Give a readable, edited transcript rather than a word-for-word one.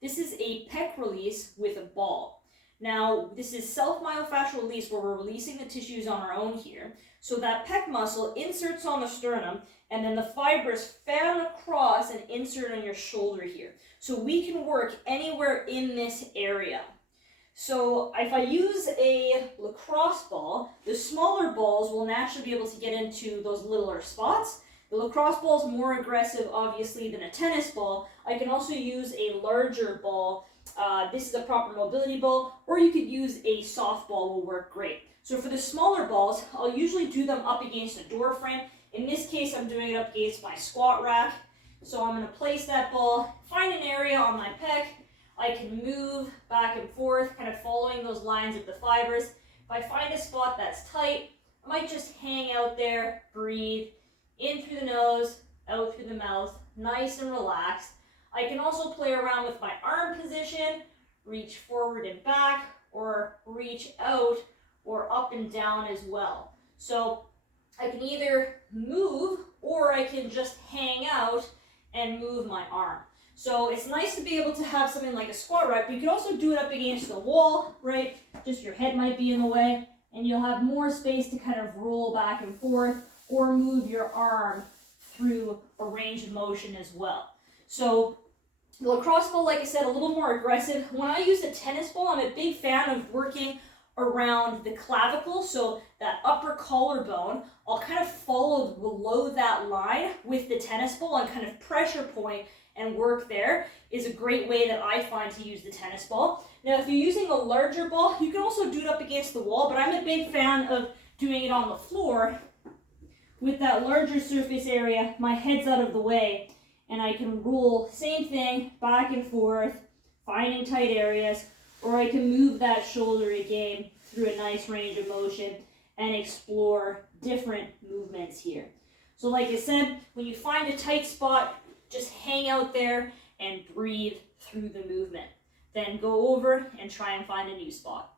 This is a pec release with a ball. Now, this is self-myofascial release where we're releasing the tissues on our own here. So that pec muscle inserts on the sternum, and then the fibers fan across and insert on your shoulder here. So we can work anywhere in this area. So if I use a lacrosse ball, the smaller balls will naturally be able to get into those littler spots. The lacrosse ball is more aggressive, obviously, than a tennis ball. I can also use a larger ball. This is a proper mobility ball, or you could use a softball, will work great. So for the smaller balls, I'll usually do them up against a door frame. In this case, I'm doing it up against my squat rack. So I'm going to place that ball, find an area on my pec. I can move back and forth, kind of following those lines of the fibers. If I find a spot that's tight, I might just hang out there, breathe, in through the nose, out through the mouth, nice and relaxed. I can also play around with my arm position, reach forward and back, or reach out or up and down as well. So I can either move or I can just hang out and move my arm. So it's nice to be able to have something like a squat rack, but you can also do it up against the wall, right? Just your head might be in the way, and you'll have more space to kind of roll back and forth or move your arm through a range of motion as well. So the lacrosse ball, like I said, a little more aggressive. When I use a tennis ball, I'm a big fan of working around the clavicle, so that upper collarbone. I'll kind of follow below that line with the tennis ball and kind of pressure point and work there is a great way that I find to use the tennis ball. Now, if you're using a larger ball, you can also do it up against the wall, but I'm a big fan of doing it on the floor with that larger surface area. My head's out of the way, and I can roll, same thing, back and forth, finding tight areas, or I can move that shoulder again through a nice range of motion and explore different movements here. So like I said, when you find a tight spot, just hang out there and breathe through the movement. Then go over and try and find a new spot.